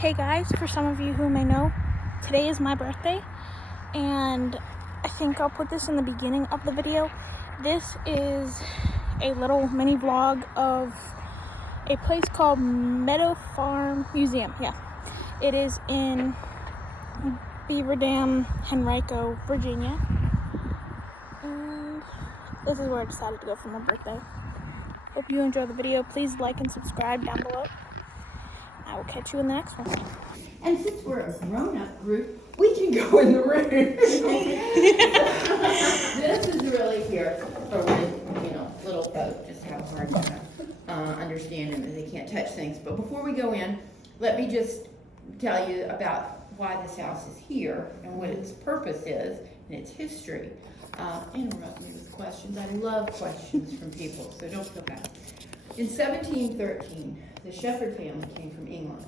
Hey guys, for some of you who may know, today is my birthday, and I think I'll put this in the beginning of the video. This is a little mini vlog of a place called Meadow Farm Museum. Yeah, it is in Beaver Dam, Henrico, Virginia, and this is where I decided to go for my birthday. Hope you enjoy the video. Please like and subscribe down below. I will catch you in the next one. And since we're a grown-up group, we can go in the room. This is really here for when, little folk just have a hard time understanding that they can't touch things. But before we go in, let me just tell you about why this house is here and what its purpose is and its history. Interrupt me with questions. I love questions from people, so don't feel bad. In 1713, the Shepherd family came from England.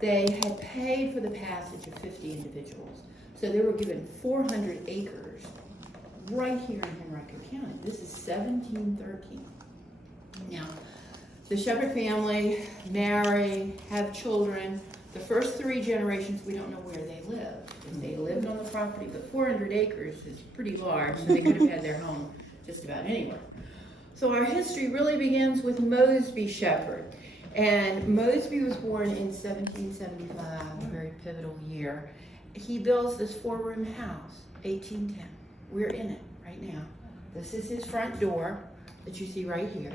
They had paid for the passage of 50 individuals. So they were given 400 acres right here in Henrico County. This is 1713. Now, the Shepherd family marry, have children. The first 3 generations, we don't know where they lived. They lived on the property, but 400 acres is pretty large, so they could have had their home just about anywhere. So our history really begins with Mosby Shepherd. And Mosby was born in 1775, a very pivotal year. He builds this 4-room house, 1810. We're in it right now. This is his front door that you see right here.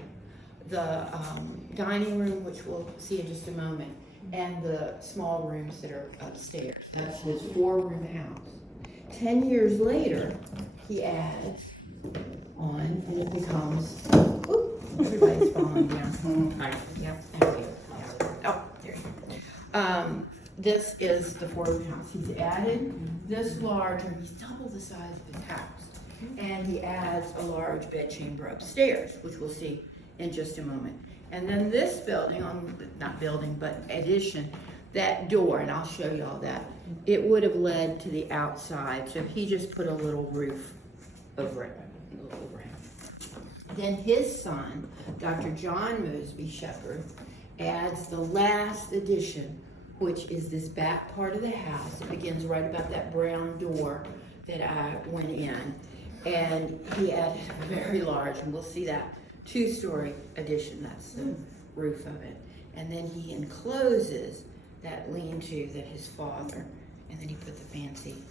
The dining room, which we'll see in just a moment, and the small rooms that are upstairs. That's his 4-room house. 10 years later, he adds on, and it becomes, everybody's falling down. All right, yep, there we go. Oh, there you go. This is the 4-room house. He's added this larger, he's double the size of his house. And he adds a large bed chamber upstairs, which we'll see in just a moment. And then this building, not building, but addition, that door, and I'll show you all that, it would have led to the outside. So he just put a little roof over it, a little overhang. Then his son, Dr. John Mosby Shepherd, adds the last addition, which is this back part of the house. It begins right about that brown door that I went in. And he added a very large, and we'll see that, 2-story addition. That's the roof of it. And then he encloses that lean-to that his father, and then he put the fancy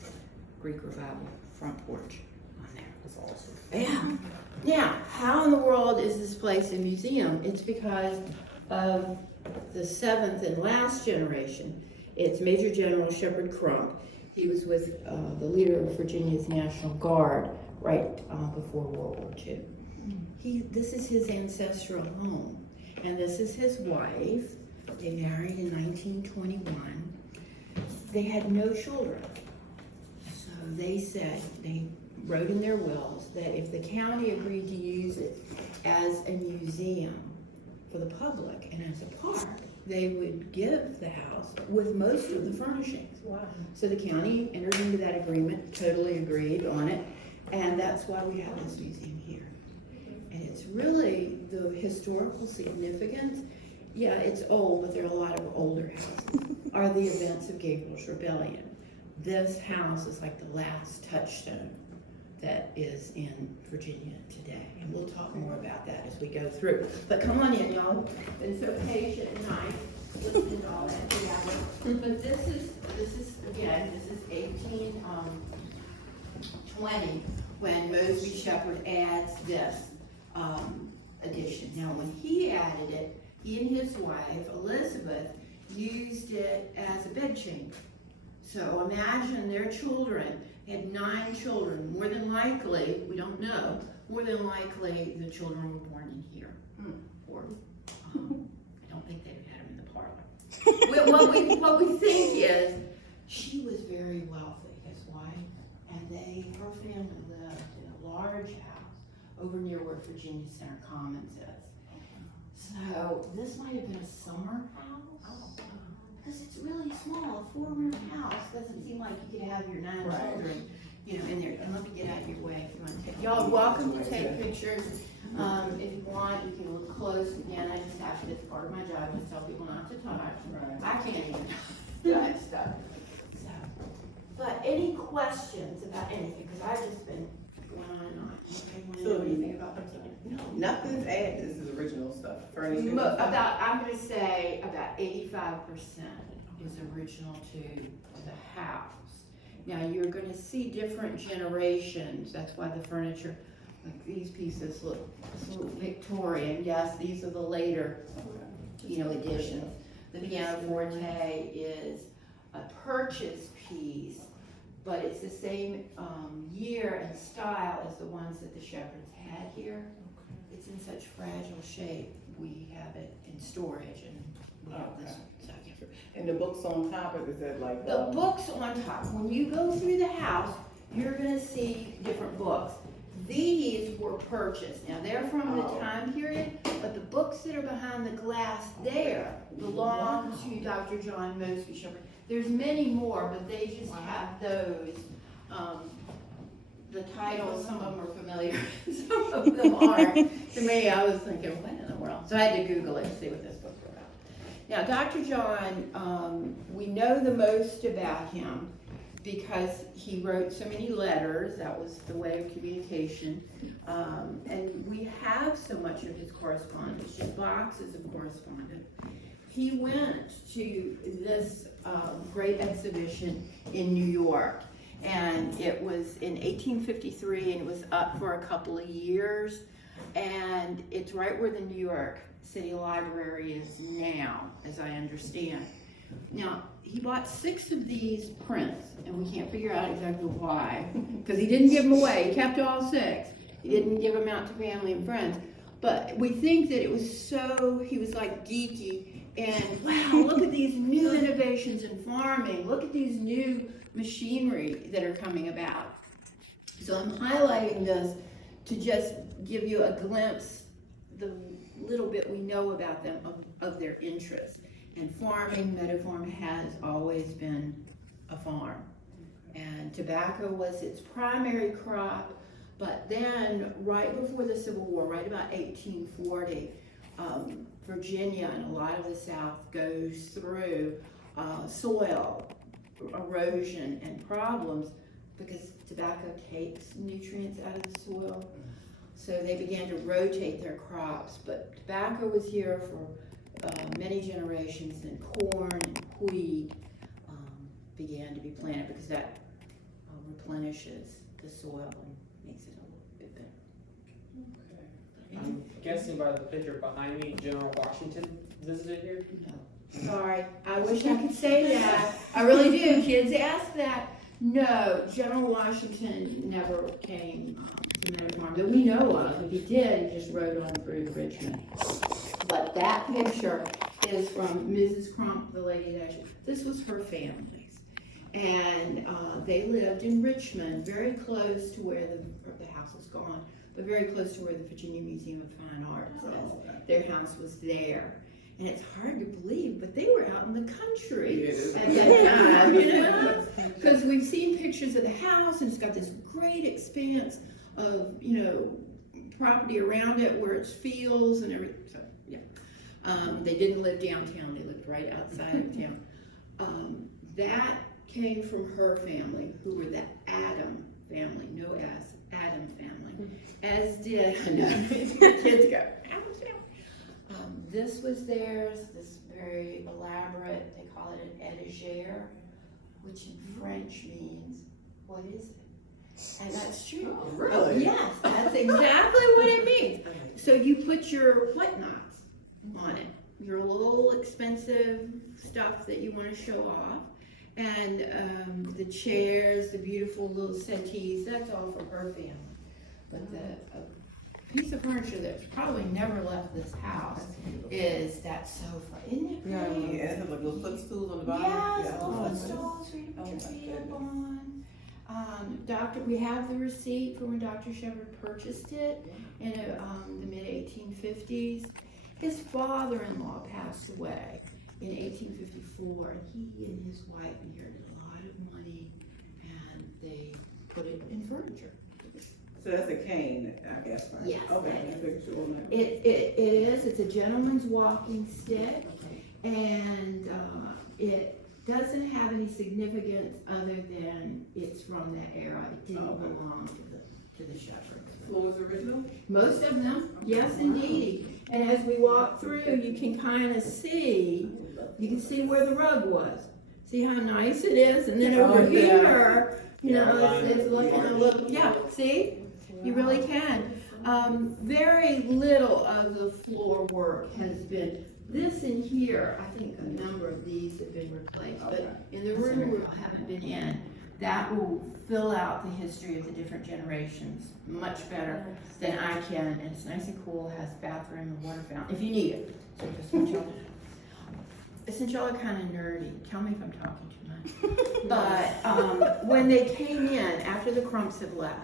Greek Revival front porch on there. That's awesome. Yeah. Now, how in the world is this place a museum? It's because of the 7th and last generation. It's Major General Shepherd Crump. He was with the leader of Virginia's National Guard right before World War II. This is his ancestral home, and this is his wife. They married in 1921. They had no children, so they said, they wrote in their wills that if the county agreed to use it as a museum for the public and as a park, they would give the house with most of the furnishings. Wow. So the county entered into that agreement, totally agreed on it, and that's why we have this museum here. And it's really the historical significance. Yeah, it's old, but there are a lot of older houses, are the events of Gabriel's Rebellion. This house is like the last touchstone that is in Virginia today. And we'll talk more about that as we go through. But come on in, y'all. Been so patient and nice listening to all that together. But this is 1820 when Mosby Shepherd adds this addition. Now, when he added it, he and his wife, Elizabeth, used it as a bed chamber. So imagine their children, they had 9 children. More than likely, we don't know, more than likely the children were born in here. Or I don't think they had them in the parlor. what we think is she was very wealthy, his wife, and her family lived in a large house over near where Virginia Center Commons is. So this might have been a summer house, because it's really small. A 4-room house doesn't seem like you could have your 9 children, in there. And let me get out of your way if you want to take. Y'all are welcome to take pictures. If you want, you can look close again. I just have to, it's part of my job, just tell people not to touch. I can't even. questions about anything, because I've just been going on and on. Anybody want to So know anything about what's in it? No, nothing's added. This is original stuff. Furniture. I'm gonna say about 85% is original to the house. Now, you're gonna see different generations, that's why the furniture, like these pieces look Victorian. Yes, these are the later, additions. The pianoforte is a purchase piece, but it's the same year and style as the ones that the Shepherds had here. It's in such fragile shape, we have it in storage, and we have this second. And the books on top of it, is that like? The books on top, when you go through the house, you're gonna see different books. These were purchased, now they're from the time period, but the books that are behind the glass there belong to Dr. John Mosby Shepherd. There's many more, but they just have those. The titles, some of them are familiar, some of them aren't. To me, I was thinking, what in the world? So I had to Google it to see what this book's about. Now, Dr. John, we know the most about him because he wrote so many letters. That was the way of communication. And we have so much of his correspondence, just boxes of correspondence. He went to this great exhibition in New York. And it was in 1853, and it was up for a couple of years. And it's right where the New York City Library is now, as I understand. Now, he bought 6 of these prints, and we can't figure out exactly why, because he didn't give them away. He kept all 6. He didn't give them out to family and friends. But we think that it was he was like geeky, and wow, look at these new innovations in farming. Look at these new machinery that are coming about. So I'm highlighting this to just give you a glimpse, the little bit we know about them, of their interest. And farming, Meadow Farm has always been a farm. And tobacco was its primary crop, but then right before the Civil War, right about 1840, Virginia and a lot of the South goes through soil erosion and problems because tobacco takes nutrients out of the soil. So they began to rotate their crops, but tobacco was here for many generations, and corn and wheat began to be planted because that replenishes the soil and makes it a little bit better. I'm guessing by the picture behind me, General Washington visited here? No. Sorry, I wish I could say that. I really do. Kids ask that. No, General Washington never came to Meadow Farm that we know of. If he did, he just rode on through to Richmond. But that picture is from Mrs. Crump, the lady that this was her family's. And they lived in Richmond, very close to where the house is gone, but very close to where the Virginia Museum of Fine Arts is. Their house was there. And it's hard to believe, but they were out in the country at that time, because we've seen pictures of the house, and it's got this great expanse of, property around it where it's fields and everything. So, yeah. They didn't live downtown, they lived right outside of town. That came from her family, who were the Adam family, no S, Adam family. As did, I know, kids go, Adam's family. This was theirs, this very elaborate, they call it an étagère, which in French means, what is it? And that's true. Oh, really? Oh, yes, that's exactly what it means. So you put your whatnots on it, your little expensive stuff that you want to show off, and the chairs, the beautiful little settees, that's all for her family. But the piece of furniture that's probably never left this house is that sofa. Isn't it Yeah, pretty? it has like little footstools on the bottom. Yes, Yeah. little footstools for you to put your feet up on. We have the receipt for when Dr. Shepherd purchased it in the mid-1850s. His father-in-law passed away in 1854, and he and his wife inherited a lot of money, and they put it in furniture. So that's a cane, I guess, right? Yes, Okay. that Just sure on that. It is. It's a gentleman's walking stick, and doesn't have any significance other than it's from that era. It didn't belong to the shepherds. Floors original? Most of them, yes indeed. And as we walk through, you can kind of see, you can see where the rug was. See how nice it is? And then over here, you know, it's looking a little, yeah, see? You really can. Very little of the floor work has been, this in here, I think a number of these have been replaced, but in the room we haven't been in, that will fill out the history of the different generations much better than I can. And it's nice and cool, has bathroom and water fountain, if you need it. So just want y'all to, since y'all are kind of nerdy, tell me if I'm talking too much. But when they came in, after the Crumps had left,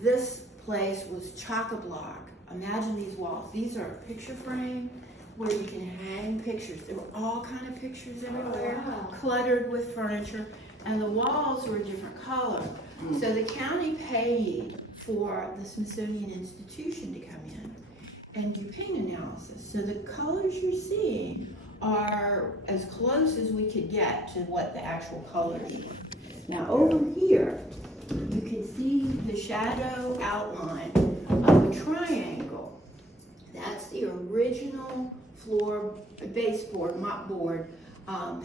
this place was chock-a-block. Imagine these walls. These are a picture frame where you can hang pictures. There were all kind of pictures everywhere, cluttered with furniture, and the walls were a different color. So the county paid for the Smithsonian Institution to come in and do paint analysis. So the colors you're seeing are as close as we could get to what the actual colors were. Now over here, you can see the shadow outline of a triangle. That's the original floor baseboard, mopboard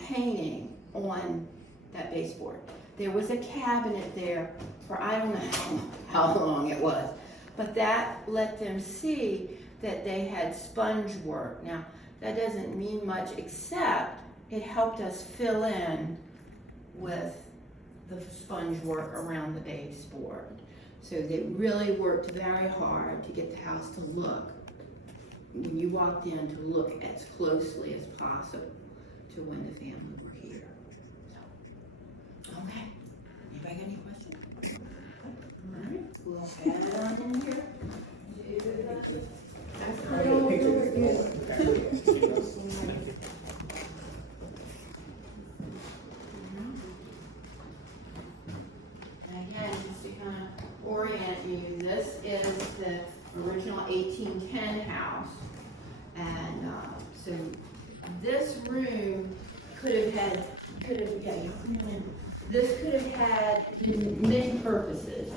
painting on that baseboard. There was a cabinet there for I don't know how long it was, but that let them see that they had sponge work. Now, that doesn't mean much except it helped us fill in with the sponge work around the baseboard. So they really worked very hard to get the house to look, when you walked in, to look as closely as possible to when the family were here. So, okay. Anybody got any questions? All right, we'll add it on in here. Again, just to kind of orient you, this is the original 1810 house. And so this room could have had, this could have had many purposes.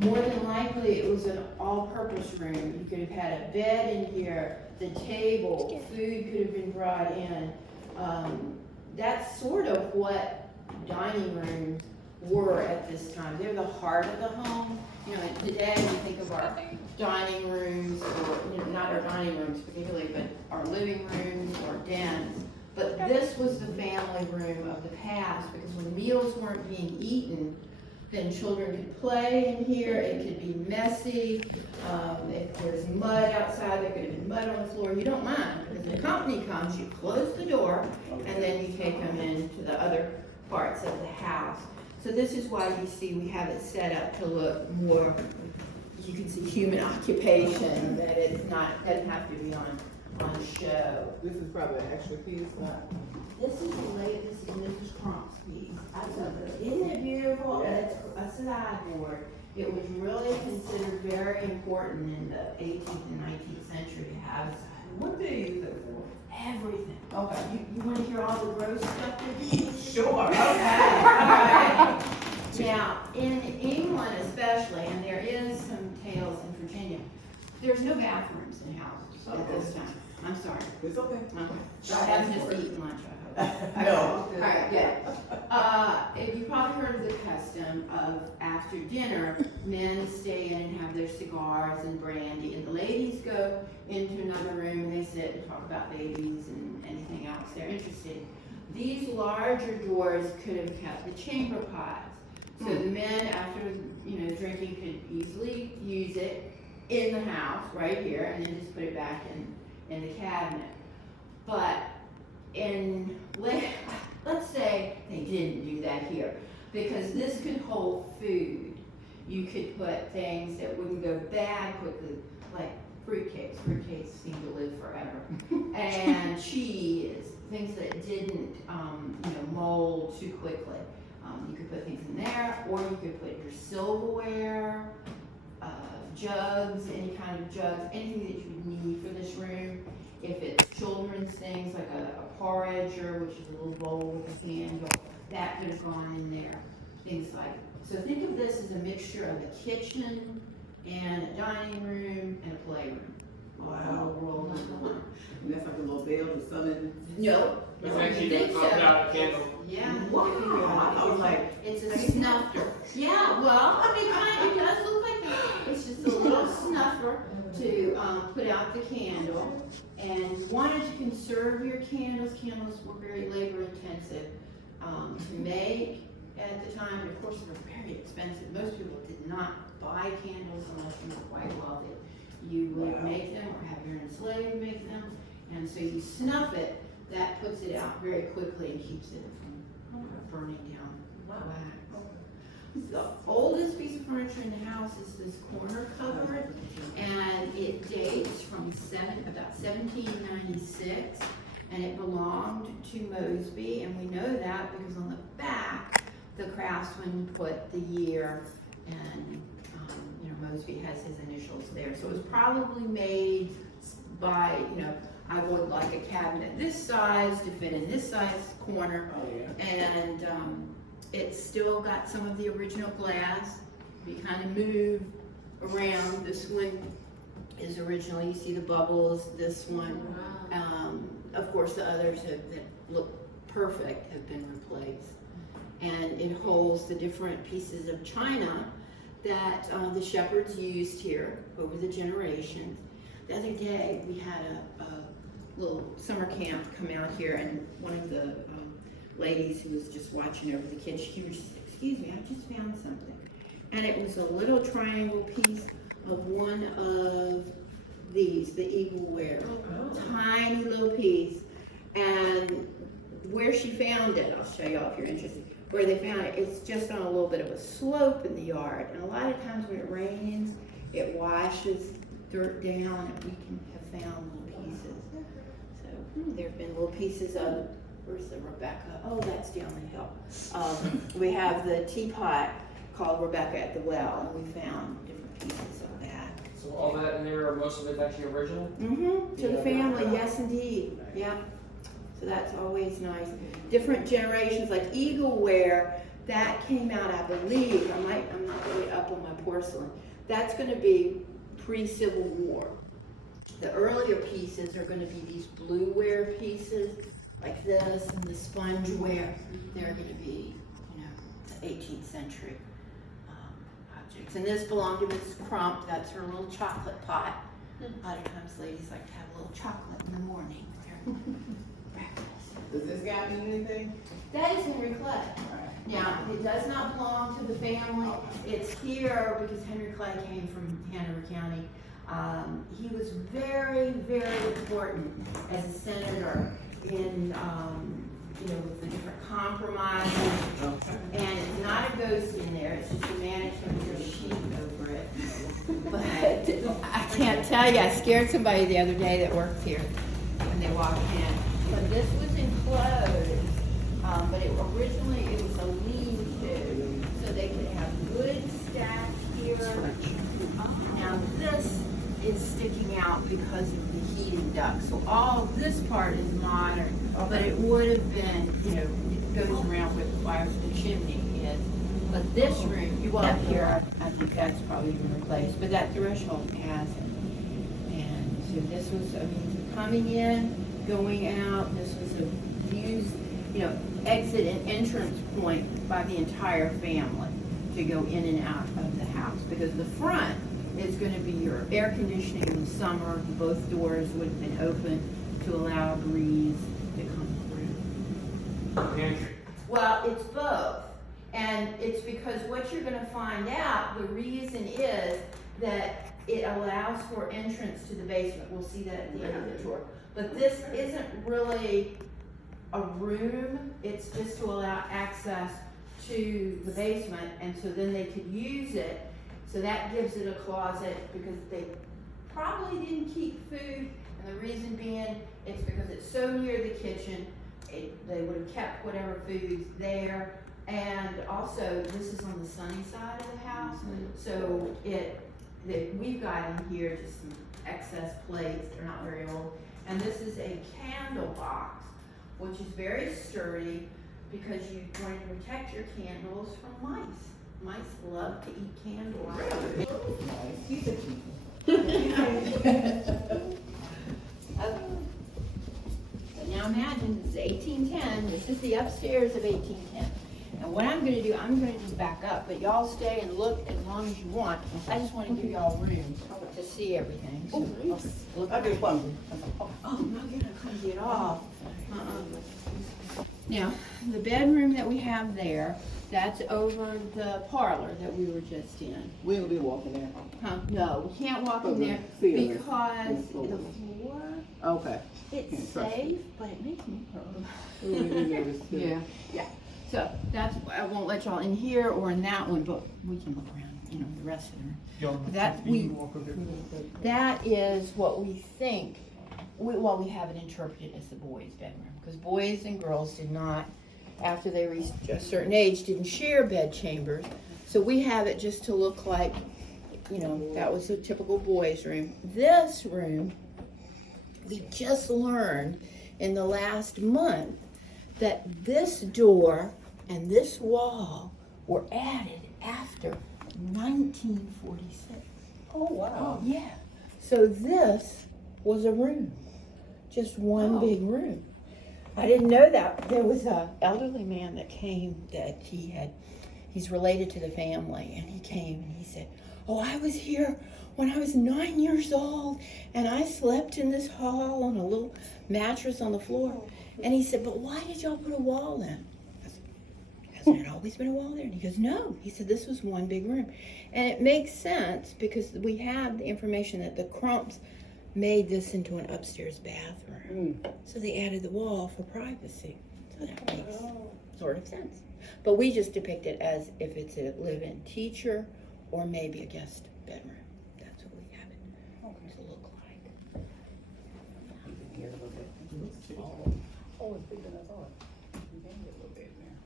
More than likely, it was an all-purpose room. You could have had a bed in here, the table, food could have been brought in. That's sort of what dining rooms were at this time. They're the heart of the home. You know, today we think of our dining rooms, or you know, not our dining rooms particularly, but our living rooms or dens. But this was the family room of the past, because when meals weren't being eaten, then children could play in here. It could be messy. If there's mud outside, there could have been mud on the floor. You don't mind, because the company comes, you close the door, and then you take them into the other parts of the house. So this is why you see we have it set up to look more, you can see human occupation, that it's not, doesn't have to be on show. This is probably an extra piece, not. This is Mrs. Crump's piece. Isn't it beautiful? It's a sideboard. It was really considered very important in the 18th and 19th century to have a sideboard. What do you use it for? Everything. Okay, you want to hear all the gross stuff that you use? Sure. Okay, all right. Now, in England especially, and there is some tales in Virginia, there's no bathrooms in houses at this time. I'm sorry. It's okay. Okay. I haven't just eaten lunch, I hope. No. All right, good. You probably heard of the custom of after dinner, men stay in and have their cigars and brandy, and the ladies go into another room and they sit and talk about babies and anything else they're interested in. These larger doors could have kept the chamber pots. So the men, after drinking, could easily use it in the house right here, and then just put it back in the cabinet. But let's say they didn't do that here, because this could hold food. You could put things that wouldn't go bad quickly, like fruitcakes. Fruitcakes seem to live forever, and cheese, things that didn't mold too quickly. You could put things in there, or you could put your silverware, jugs, any kind of jugs, anything that you would need for this room If it's children's things like a porridger, which is a little bowl with a candle, that could have gone in there. Things like, so think of this as a mixture of a kitchen and a dining room and a playroom. All rolled into one. And that's like a little bell to summon. No. It's no, actually you think put so. out a candle. Yeah. Wow. I was like, It's a snuffer. Yeah, well, it does look like that. It's just a little snuffer to put out the candle. And you wanted to conserve your candles. Candles were very labor intensive to make at the time. And of course, they were very expensive. Most people did not buy candles unless you were quite wealthy. You would make them or have your own slave make them. And so you snuff it. That puts it out very quickly and keeps it from burning down wax. The oldest piece of furniture in the house is this corner cupboard, and it dates from about 1796, and it belonged to Mosby, and we know that because on the back, the craftsman put the year, and Mosby has his initials there. So it was probably made by, I would like a cabinet this size to fit in this size corner. oh yeah. And it's still got some of the original glass. You kind of move around. This one is original. You see the bubbles. This one, of course, the others that look perfect have been replaced. And it holds the different pieces of china that the shepherds used here over the generations. The other day, we had a little summer camp come out here, and one of the ladies who was just watching over the kids, she was just, excuse me, I just found something. And it was a little triangle piece of one of these, the eagleware, tiny little piece. And where she found it, I'll show you all if you're interested, where they found it, it's just on a little bit of a slope in the yard. And a lot of times when it rains, it washes dirt down, and we can have found little pieces. So there have been little pieces of, where's the Rebecca? Oh, that's down the hill. We have the teapot called Rebecca at the Well, and we found different pieces of that. So all that in there, most of it's actually original? Mm-hmm, to the family, yes indeed, yeah. So that's always nice. Different generations, like eagleware, that came out, I believe, I'm not really up on my porcelain. That's gonna be pre-Civil War. The earlier pieces are gonna be these blueware pieces, like this, and the spongeware. They're gonna be, the 18th century objects. And this belonged to Mrs. Crump, that's her little chocolate pot. A lot of times ladies like to have a little chocolate in the morning with their breakfast. Does this guy mean anything? That is Henry Clay. Now, it does not belong to the family. It's here because Henry Clay came from Hanover County. He was very, very important as a senator in, with the different compromises. And it's not a ghost in there, it's just a management with a sheet over it. But I can't tell you, I scared somebody the other day that worked here when they walked in. But this was enclosed, but originally it was a lean-to, so they could have wood stacked here. Now this is sticking out because of the heating duct. So all this part is modern, but it would have been, it goes around where the fire, the chimney is. But this room, you walk here, I think that's probably been replaced, but that threshold hasn't. And so this was a means of coming in, going out. This was a used, exit and entrance point by the entire family to go in and out of the house, because the front is going to be your air conditioning in the summer. Both doors would have been open to allow a breeze to come through. Pantry. Well, it's both. And it's because what you're going to find out, the reason is that it allows for entrance to the basement. We'll see that at the end of the tour. But this isn't really a room. It's just to allow access to the basement, and so then they could use it. So that gives it a closet, because they probably didn't keep food, and the reason being, it's because it's so near the kitchen, they would have kept whatever food's there. And also, this is on the sunny side of the house, so we've got in here just some excess plates. They're not very old, And this is a candle box, which is very sturdy because you're going to protect your candles from mice. Mice love to eat candles. So now imagine this is 1810. This is the upstairs of 1810. And what I'm going to do, I'm going to just back up, but y'all stay and look as long as you want. I just want to give y'all room to see everything. So, look. I just wondered. Oh, I'm not gonna close it off. Now, the bedroom that we have there, that's over the parlor that we were just in. We ain't gonna be walking there. Huh? No, we can't walk in there Ceiling. because The the floor. floor, Okay. it's Can't trust safe, but it makes me nervous. Yeah. Yeah, so that's, I won't let y'all in here or in that one, but we can look around, you know, the rest of them. That is what we think, we have it interpreted as the boys' bedroom, because boys and girls did not, after they reached a certain age, didn't share bed chambers. So we have it just to look like, you know, that was a typical boys' room. This room, we just learned in the last month that this door and this wall were added after 1946. Oh, wow. Yeah. So this was a room, just one big room. I didn't know that. There was a elderly man that came that he's related to the family, and he came and he said, "Oh, I was here when I was 9 years old, and I slept in this hall on a little mattress on the floor." And he said, "But why did y'all put a wall in?" I said, "Hasn't there always been a wall there?" And he goes, "No." He said, "This was one big room." And it makes sense because we have the information that the Crumps made this into an upstairs bathroom. So they added the wall for privacy. So that makes sort of sense. But we just depict it as if it's a live-in teacher or maybe a guest bedroom. That's what we have it to look like. Oh, it's bigger than I thought. You can get a little bit there.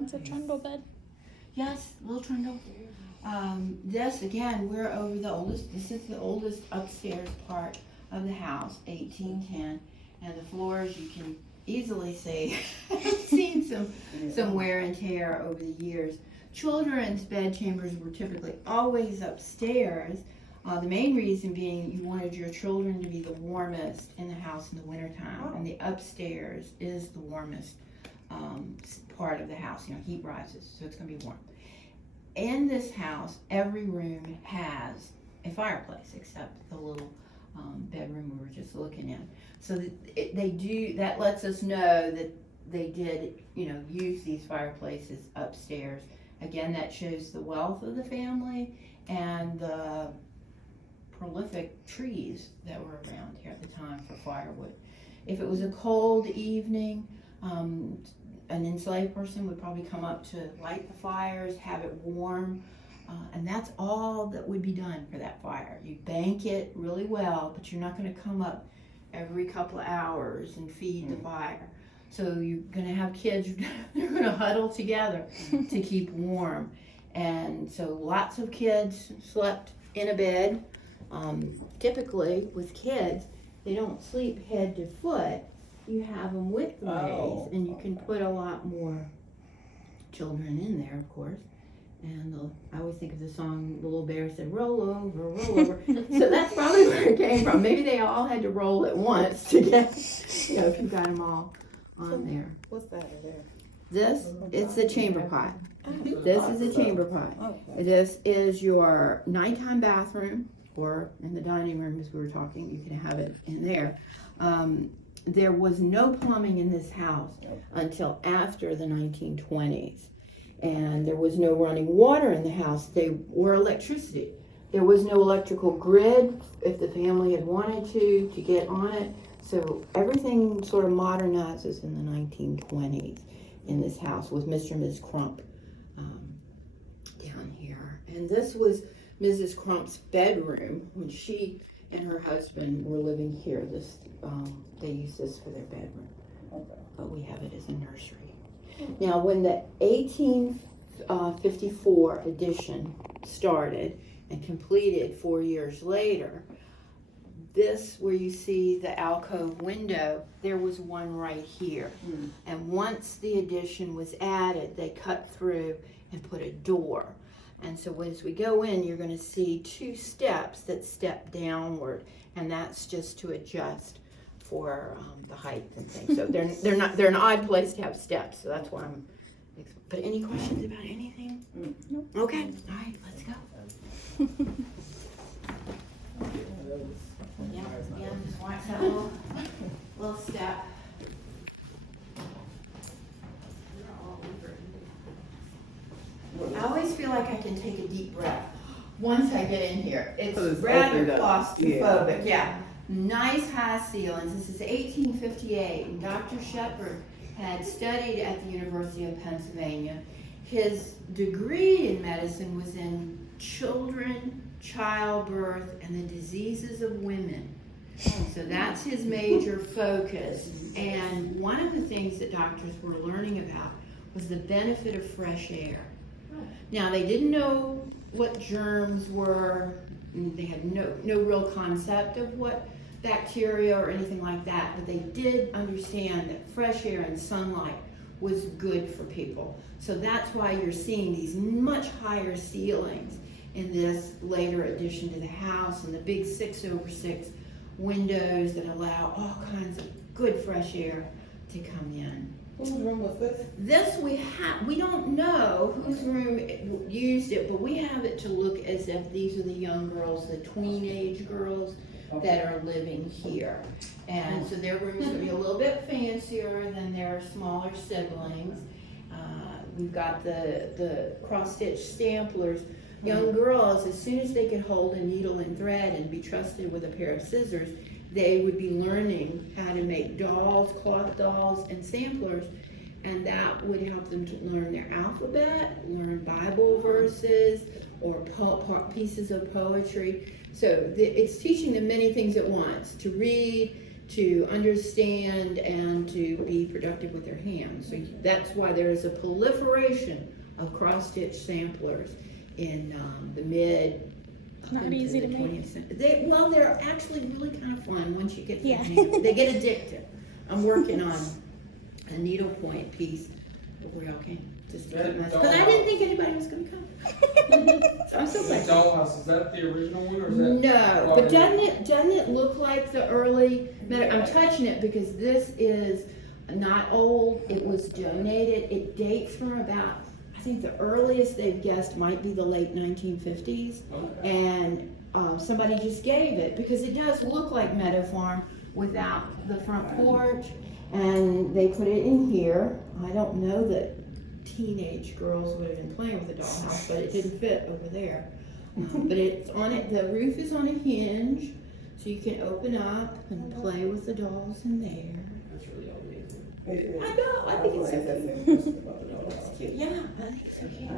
It's a trundle bed. Yes, little trundle. This again, we're over the oldest. This is the oldest upstairs part of the house, 1810, and the floors you can easily see have seen some wear and tear over the years. Children's bed chambers were typically always upstairs. The main reason being you wanted your children to be the warmest in the house in the wintertime, and the upstairs is the warmest part of the house. You know, heat rises, so it's going to be warm. In this house, every room has a fireplace except the little bedroom we were just looking at. So that lets us know that they did, you know, use these fireplaces upstairs. Again, that shows the wealth of the family and the prolific trees that were around here at the time for firewood. If it was a cold evening, an enslaved person would probably come up to light the fires, have it warm, and that's all that would be done for that fire. You bank it really well, but you're not going to come up every couple of hours and feed the fire. So you're going to have kids, they're going to huddle together to keep warm. And so lots of kids slept in a bed. Typically with kids, they don't sleep head to foot. You have them widthways, and you can put a lot more children in there, of course. And I always think of the song, the little bear said, "Roll over, roll over." So that's probably where it came from. Maybe they all had to roll at once to get, you know, if you got them all on there. What's that there? This, it's a chamber pot. This is a chamber pot. This is your nighttime bathroom, or in the dining room as we were talking, you can have it in there. There was no plumbing in this house until after the 1920s. And there was no running water in the house. They were electricity. There was no electrical grid if the family had wanted to get on it. So everything sort of modernizes in the 1920s in this house with Mr. and Mrs. Crump down here. And this was Mrs. Crump's bedroom when she and her husband were living here. They used this for their bedroom, but we have it as a nursery. Now, when the 1854 edition started, and completed 4 years later. This, where you see the alcove window, there was one right here. And once the addition was added, they cut through and put a door. And so as we go in, you're gonna see 2 steps that step downward, and that's just to adjust for the height and things. So they're an odd place to have steps, so that's why I'm, but any questions about anything? Nope. Okay, all right, let's go. Yeah, just watch that little step. I always feel like I can take a deep breath once I get in here. It's So it's rather opened up. claustrophobic, yeah. Nice high ceilings. This is 1858, and Dr. Shepherd had studied at the University of Pennsylvania. His degree in medicine was in children, childbirth, and the diseases of women. So that's his major focus. And one of the things that doctors were learning about was the benefit of fresh air. Now, they didn't know what germs were, and they had no real concept of what bacteria or anything like that, but they did understand that fresh air and sunlight was good for people. So that's why you're seeing these much higher ceilings in this later addition to the house, and the big 6/6 windows that allow all kinds of good fresh air to come in. Whose room was this? This we don't know whose room used it, but we have it to look as if these are the young girls, the tween-age girls that are living here. And so their room is gonna be a little bit fancier than their smaller siblings. We've got the cross-stitch stamplers. Young girls, as soon as they could hold a needle and thread and be trusted with a pair of scissors, they would be learning how to make dolls, cloth dolls, and samplers, and that would help them to learn their alphabet, learn Bible verses, or pieces of poetry. So it's teaching them many things at once: to read, to understand, and to be productive with their hands. So that's why there is a proliferation of cross-stitch samplers in the mid Not into easy the to 20th century. They're actually really kind of fun once you get Yeah. they get addicted. I'm working on a needlepoint piece before y'all came. Just to keep because I didn't think anybody was going to come. So I'm so The glad. dollhouse, is that the original one or is that? No, but doesn't it look like the early? I'm touching it because this is not old. It was donated. It dates from about, I think the earliest they've guessed might be the late 1950s. Okay. And somebody just gave it because it does look like Meadow Farm without the front porch. And they put it in here. I don't know that teenage girls would have been playing with the dollhouse, but it didn't fit over there. But it's on it, the roof is on a hinge, so you can open up and play with the dolls in there. That's really amazing. I know, I think it's so cute. It's cute, yeah, I think it's so cute.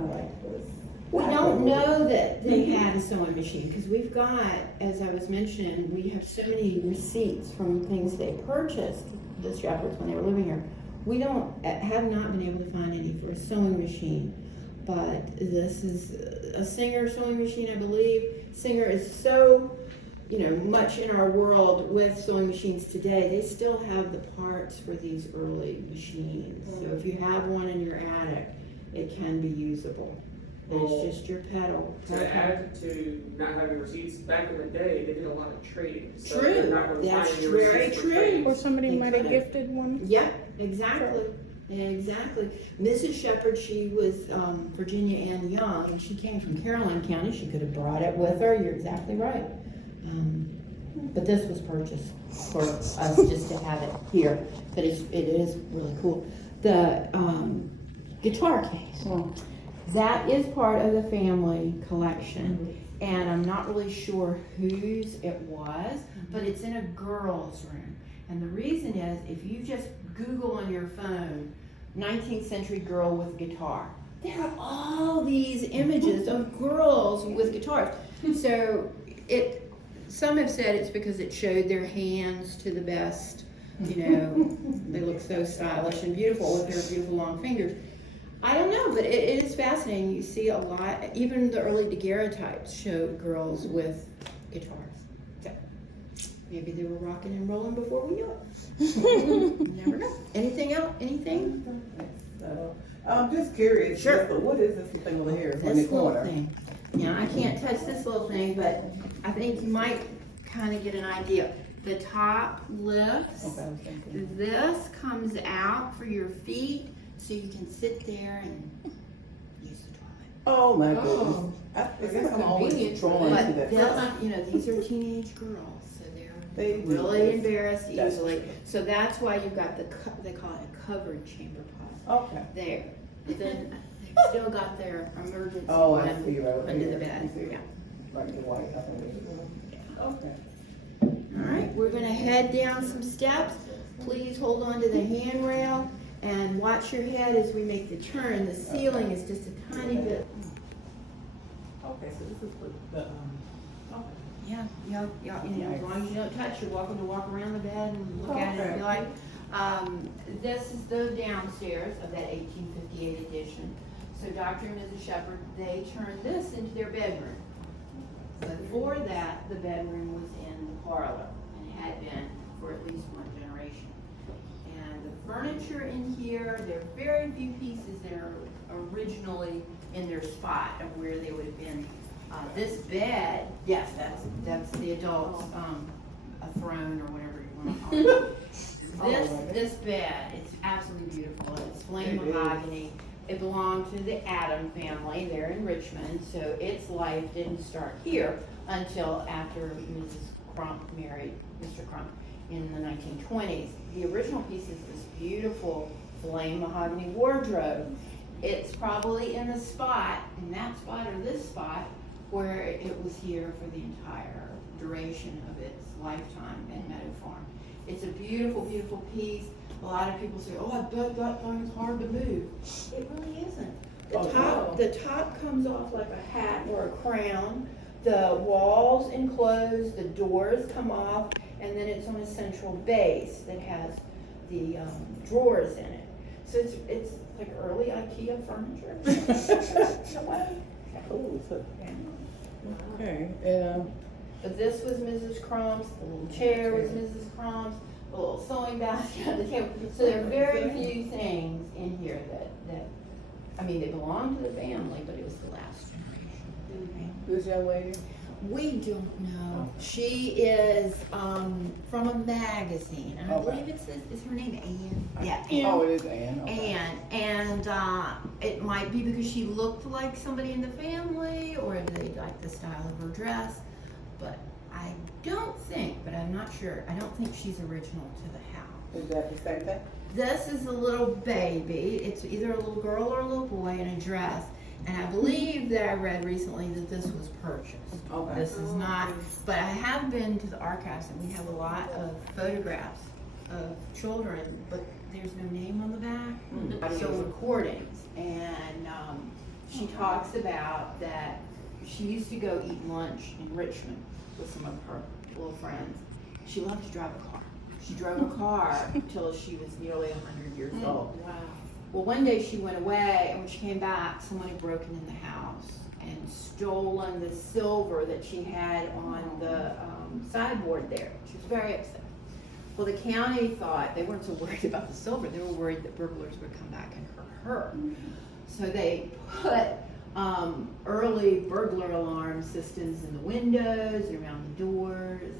We don't know that they had a sewing machine, because we've got, as I was mentioning, we have so many receipts from things they purchased, the Shepherds, when they were living here. We have not been able to find any for a sewing machine, but this is a Singer sewing machine, I believe. Singer is so, much in our world with sewing machines today. They still have the parts for these early machines. So if you have one in your attic, it can be usable. And it's just your pedal. To add to not having receipts, back in the day, they did a lot of trading. So True. they're not really That's finding your very receipts for true. trading. Or somebody They might have could've. gifted one. Yep, exactly. Exactly. Mrs. Shepherd, she was Virginia Ann Young, and she came from Caroline County. She could have brought it with her. You're exactly right. But this was purchased for us just to have it here. But it is really cool. The guitar case. That is part of the family collection, and I'm not really sure whose it was, but it's in a girl's room. And the reason is, if you just Google on your phone, 19th century girl with guitar, there are all these images of girls with guitars. So some have said it's because it showed their hands to the best, they look so stylish and beautiful with their beautiful long fingers. I don't know, but it is fascinating. You see a lot, even the early daguerreotypes showed girls with guitars. So maybe they were rocking and rolling before we knew it. You never know. Anything else? Anything? So, I'm just curious. Sure. But what is this thing over here in the This little corner? thing. Now, I can't touch this little thing, but I think you might kind of get an idea. The top lifts. Okay, I was thinking. This comes out for your feet, so you can sit there and use the toilet. Oh my goodness. I guess I'm always convenient. drawn to But that. this, you know, these are teenage girls, so they're They do really this. embarrassed That's easily. true. So that's why you've got they call it a covered chamber pot Okay. there. But then they've still got their emergency Oh, I one see right over under here. the bed. I see. Yeah. Like the white, I think. Okay. All right, we're gonna head down some steps. Please hold on to the handrail and watch your head as we make the turn. The ceiling is just a tiny bit. Okay, so this is the, okay. Yeah, as long as you don't touch, you're welcome to walk around the bed and look at it and be like, this is the downstairs of that 1858 edition. So Dr. and Mrs. Shepherd, they turned this into their bedroom. Before that, the bedroom was in the parlor and had been for at least one generation. And the furniture in here, there are very few pieces that are originally in their spot of where they would have been. This bed, yes, that's the adult's a throne or whatever you want to call it. This bed, it's absolutely beautiful. It's flame It is. mahogany. It belonged to the Adam family there in Richmond, so its life didn't start here until after Mrs. Crump married Mr. Crump in the 1920s. The original piece is this beautiful flame mahogany wardrobe. It's probably in the spot, in that spot or this spot, where it was here for the entire duration of its lifetime at Meadow Farm. It's a beautiful, beautiful piece. A lot of people say, oh, I bet that thing's hard to move. It really isn't. The top comes off like a hat or a crown. The walls enclose, the doors come off, and then it's on a central base that has the drawers in it. So it's like early IKEA furniture. In a way. Cool. Okay, But this was Mrs. Crump's, the little chair was Mrs. Crump's, the little sewing basket on the table. So there are very few things in here that I mean, they belong to the family, but it was the last generation. this young lady? We don't know. She is from a magazine, and I Okay. believe is her name Anne? Yeah, Oh, it is Anne. Okay. and it might be because she looked like somebody in the family, or they liked the style of her dress, but I don't think, but I'm not sure, I don't think she's original to the house. Is that the same thing? This is a little baby, it's either a little girl or a little boy in a dress, and I believe that I read recently that this was purchased. Okay. This is not, but I have been to the archives and we have a lot of photographs of children, but there's no name on the back. So recordings, and she talks about that she used to go eat lunch in Richmond with some of her little friends. She loved to drive a car. She drove a car until she was nearly 100 years old. Wow. Well, one day she went away, and when she came back, someone had broken in the house and stolen the silver that she had on the sideboard there. She was very upset. Well, the county thought, they weren't so worried about the silver, they were worried that burglars would come back and hurt her. So they put early burglar alarm systems in the windows, around the doors.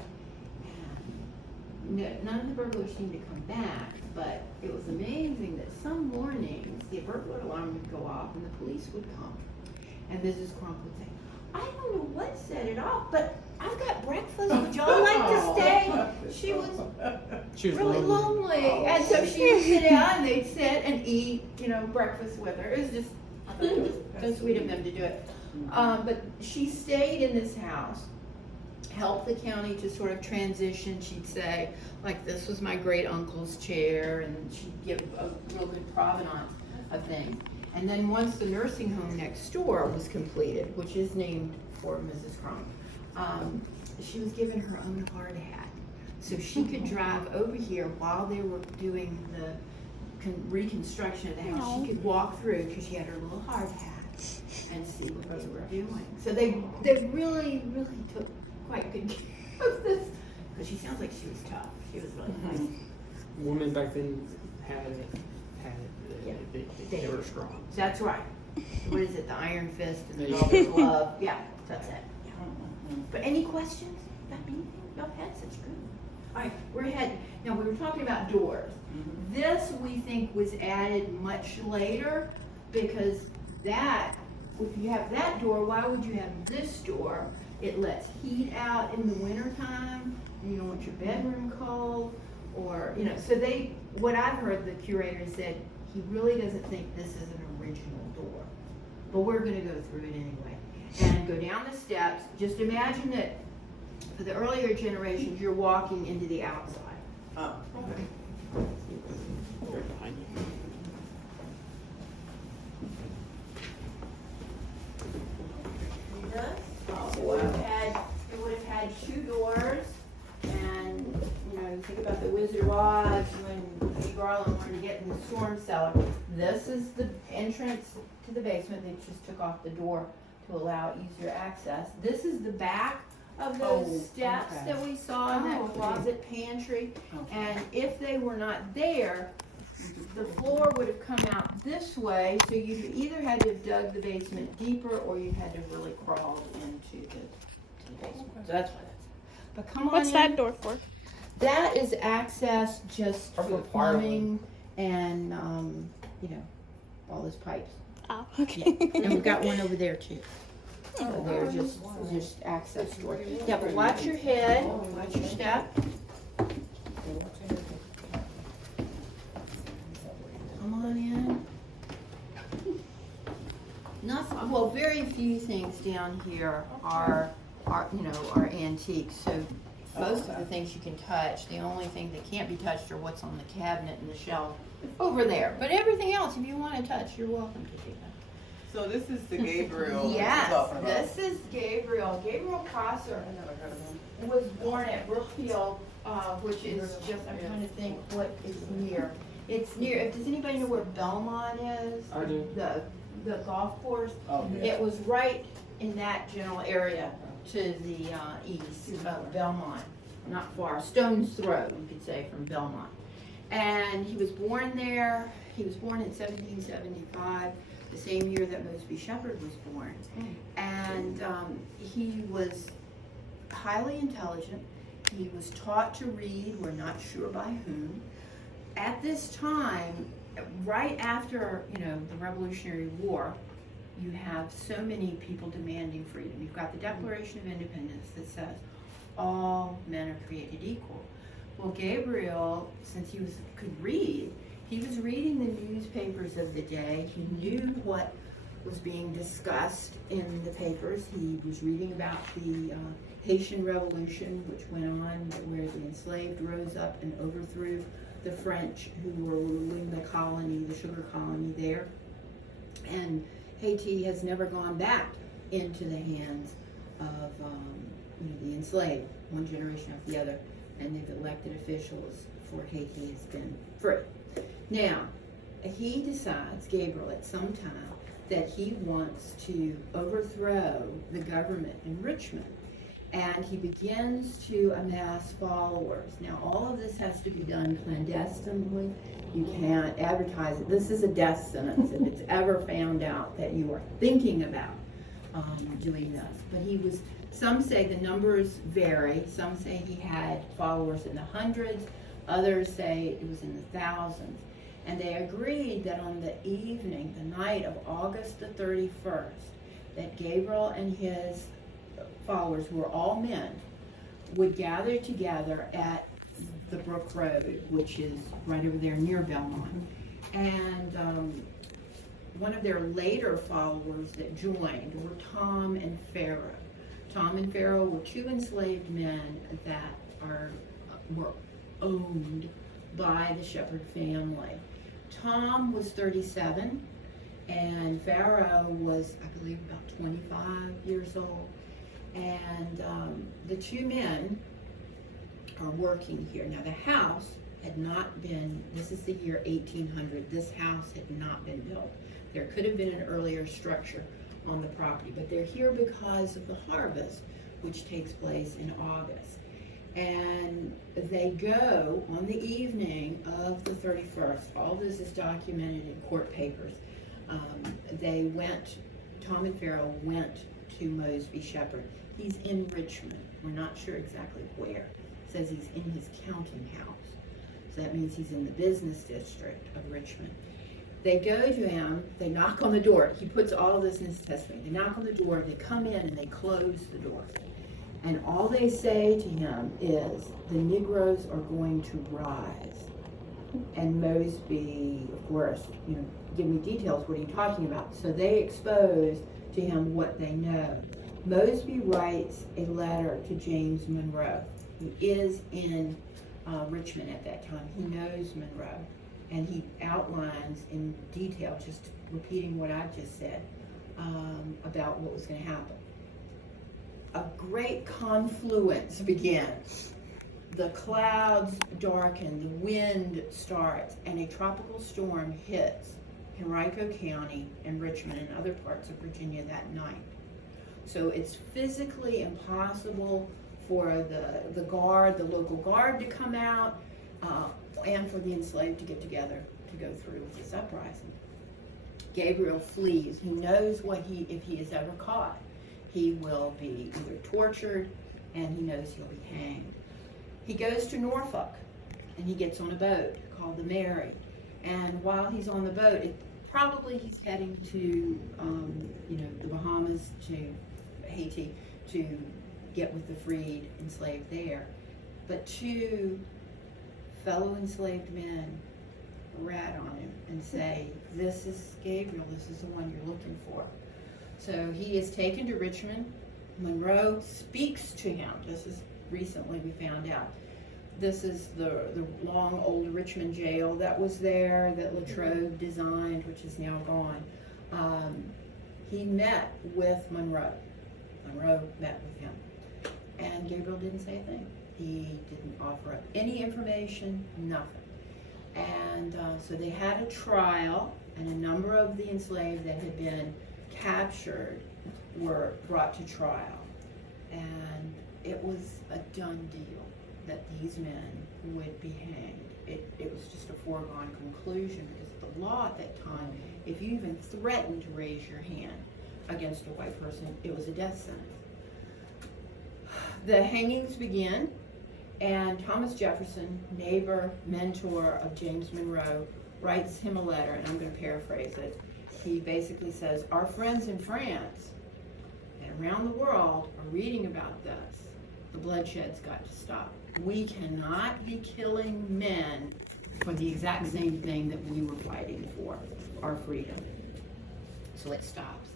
And none of the burglars seemed to come back, but it was amazing that some mornings the burglar alarm would go off and the police would come. And Mrs. Crump would say, I don't know what set it off, but I've got breakfast. Would y'all like to stay? She was really lonely. And so she would sit down and they'd sit and eat, breakfast with her. It was just, I thought it was so sweet of them to do it. But she stayed in this house, helped the county to sort of transition. She'd say, like, this was my great uncle's chair, and she'd give a real good provenance of things. And then once the nursing home next door was completed, which is named for Mrs. Crump, she was given her own hard hat. So she could drive over here while they were doing the reconstruction of the house. No. She could walk through because she had her little hard hat and see what they were doing. So they really took quite good care of this, because she sounds like she was tough. She was really nice. Women back then had it. Yeah. They were strong. That's right. What is it? The iron fist and the velvet glove. Yeah, that's it. Yeah. But any questions about anything about pets? It's good. All right, now we were talking about doors. This we think was added much later, because that, if you have that door, why would you have this door? It lets heat out in the wintertime. You don't want your bedroom cold, or, so what I've heard the curator said, he really doesn't think this is an original door. But we're gonna go through it anyway. And go down the steps. Just imagine that for the earlier generations, you're walking into the outside. Oh, okay. Right behind you. It would have had two doors, and you think about the Wizard of Oz when Lee Garland wanted to get in the storm cellar. This is the entrance to the basement. They just took off the door to allow easier access. This is the back of those steps that we saw in that closet pantry. Okay. And if they were not there, the floor would have come out this way, so you either had to have dug the basement deeper, or you had to have really crawled into the basement. So that's why that's. But come on What's in. that door for? That is access just For for the fire plumbing and all those pipes. Oh, okay. And we've got one over there too. So they're just access door. Yeah, but watch your head, watch your step. Come on in. Nothing, well, very few things down here are antiques. So most of the things you can touch. The only thing that can't be touched are what's on the cabinet and the shelf over there. But everything else, if you want to touch, you're welcome to do that. So this is the Gabriel. Yes, we're talking about. this is Gabriel. Gabriel Prosser I never heard of him. was born at Brookfield, which is just, I'm trying to think what is near. It's near, does anybody know where Belmont is? I do. The golf course? Oh, It was right in that general area to the east of Belmont, not far, stone's throw, you could say, from Belmont. And he was born there. He was born in 1775, the same year that Mosby Shepherd was born. And he was highly intelligent. He was taught to read, we're not sure by whom. At this time, right after, the Revolutionary War, you have so many people demanding freedom. You've got the Declaration of Independence that says all men are created equal. Well, Gabriel, since he could read, he was reading the newspapers of the day. He knew what was being discussed in the papers. He was reading about the Haitian Revolution, which went on, where the enslaved rose up and overthrew the French who were ruling the colony, the sugar colony there. And Haiti has never gone back into the hands of the enslaved, one generation after the other, and they've elected officials for Haiti has been free. Now, he decides, Gabriel, at some time, that he wants to overthrow the government in Richmond. And he begins to amass followers. Now, all of this has to be done clandestinely. You can't advertise it. This is a death sentence if it's ever found out that you are thinking about doing this. But he was, some say the numbers vary. Some say he had followers in the hundreds. Others say it was in the thousands. And they agreed that on the evening, the night of August the 31st, that Gabriel and his followers, who were all men, would gather together at the Brook Road, which is right over there near Belmont. And one of their later followers that joined were Tom and Pharaoh. Tom and Pharaoh were two enslaved men that were owned by the Shepherd family. Tom was 37, and Pharaoh was, I believe, about 25 years old. And the two men are working here. Now, the house had not been, this is the year 1800, this house had not been built. There could have been an earlier structure on the property, but they're here because of the harvest, which takes place in August. And they go on the evening of the 31st. All this is documented in court papers. Tom and Pharaoh went to Mosby Shepherd. He's in Richmond. We're not sure exactly where. It says he's in his counting house. So that means he's in the business district of Richmond. They go to him, they knock on the door. He puts all of this in his testimony. They knock on the door, they come in and they close the door. And all they say to him is, the Negroes are going to rise. And Mosby, of course, give me details, what are you talking about? So they expose to him what they know. Mosby writes a letter to James Monroe, who is in Richmond at that time. He knows Monroe, and he outlines in detail, just repeating what I've just said, about what was going to happen. A great confluence begins. The clouds darken, the wind starts, and a tropical storm hits Henrico County and Richmond and other parts of Virginia that night. So it's physically impossible for the local guard to come out, and for the enslaved to get together to go through with this uprising. Gabriel flees. He knows if he is ever caught, he will be either tortured, and he knows he'll be hanged. He goes to Norfolk, and he gets on a boat called the Mary. And while he's on the boat, he's heading to, the Bahamas, to Haiti, to get with the freed enslaved there. But two fellow enslaved men rat on him and say, this is Gabriel, this is the one you're looking for. So he is taken to Richmond. Monroe speaks to him. This is recently we found out. This is the long old Richmond jail that was there that Latrobe designed, which is now gone. He met with Monroe. Monroe met with him. And Gabriel didn't say a thing. He didn't offer up any information, nothing. And so they had a trial, and a number of the enslaved that had been captured were brought to trial. And it was a done deal that these men would be hanged. It was just a foregone conclusion, because the law at that time, if you even threatened to raise your hand against a white person, it was a death sentence. The hangings begin, and Thomas Jefferson, neighbor, mentor of James Monroe, writes him a letter, and I'm going to paraphrase it. He basically says, our friends in France and around the world are reading about this. The bloodshed's got to stop. We cannot be killing men for the exact same thing that we were fighting for, our freedom. So it stops.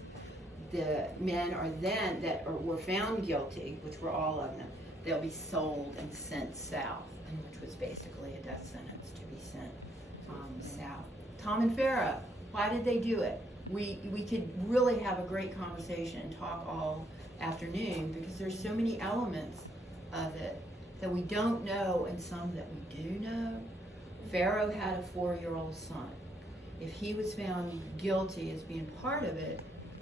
The men are then were found guilty, which were all of them, they'll be sold and sent south, and which was basically a death sentence to be sent south. Tom and Pharaoh, why did they do it? We could really have a great conversation and talk all afternoon, because there's so many elements of it that we don't know and some that we do know. Pharaoh had a 4-year-old son. If he was found guilty as being part of it,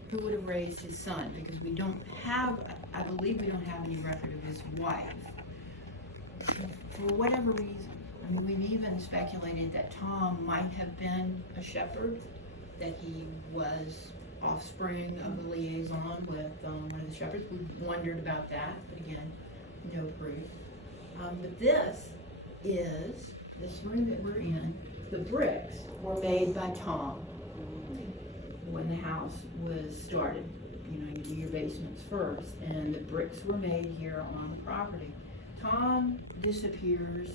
who would have raised his son? Because we don't have, I believe we don't have any record of his wife. For whatever reason. I mean, we've even speculated that Tom might have been a shepherd, that he was offspring of a liaison with one of the shepherds. We've wondered about that, but again, no proof. But this room that we're in, the bricks were made by Tom when the house was started. You do your basements first, and the bricks were made here on the property. Tom disappears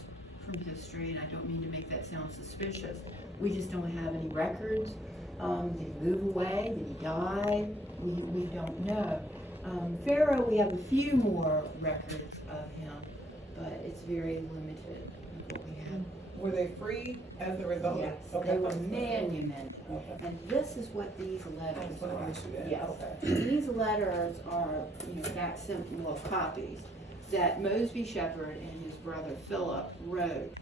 from history, and I don't mean to make that sound suspicious. We just don't have any records. Did he move away? Did he die? We don't know. Pharaoh, we have a few more records of him, but it's very limited what we have. Were they free as a result? Yes, Okay. they were monumented. Okay. And this is what these letters That's what are. I should add. Yes. Okay. These letters are, facsimile copies that Mosby Shepherd and his brother Philip wrote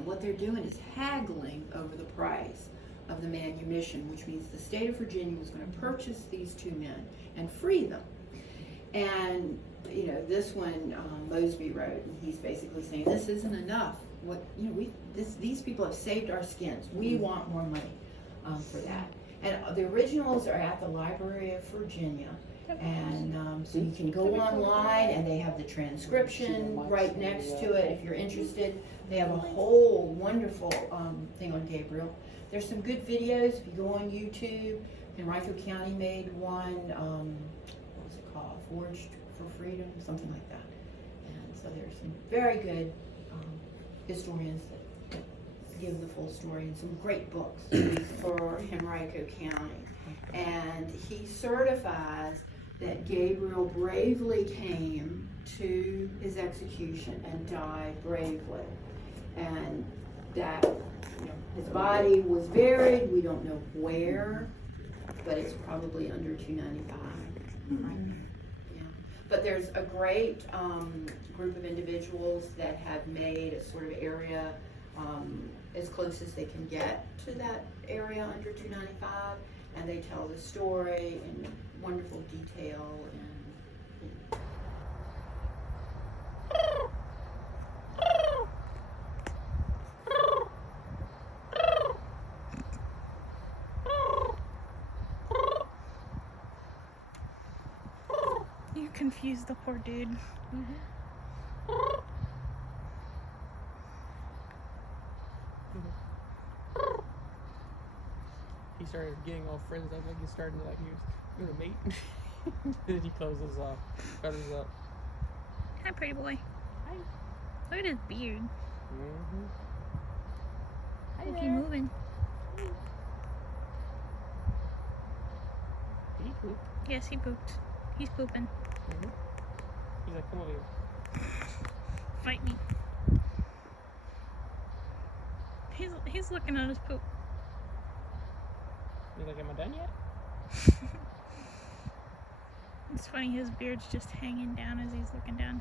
And what they're doing is haggling over the price of the manumission, which means the state of Virginia was going to purchase these two men and free them. And you know, this one Mosby wrote, and he's basically saying this isn't enough. What, you know, these people have saved our skins. We want more money for that. And the originals are at the Library of Virginia, and so you can go online, and they have the transcription right next to it if you're interested. They have a whole wonderful thing on Gabriel. There's some good videos if you go on YouTube. Henrico County made one. What was it called? Forged for Freedom, something like that. And so there's some very good historians that give the full story, and some great books for Henrico County. And he certifies that Gabriel bravely came to his execution and died bravely. And that, you know, his body was buried, we don't know where, but it's probably under 295 right now. Yeah. But there's a great group of individuals that have made a sort of area as close as they can get to that area under 295, and they tell the story in wonderful detail. And You confused the poor dude. He started getting all frizzed up, like he started like he was gonna mate. Then he closes off, feathers up. Hi, pretty boy. Hi. Look at his beard. Hi Look, he there. moving. Did he poop? Yes, he pooped. He's pooping. He's like, come over here. Fight me. He's looking at his poop. He's like, am I done yet? It's funny, his beard's just hanging down as he's looking down.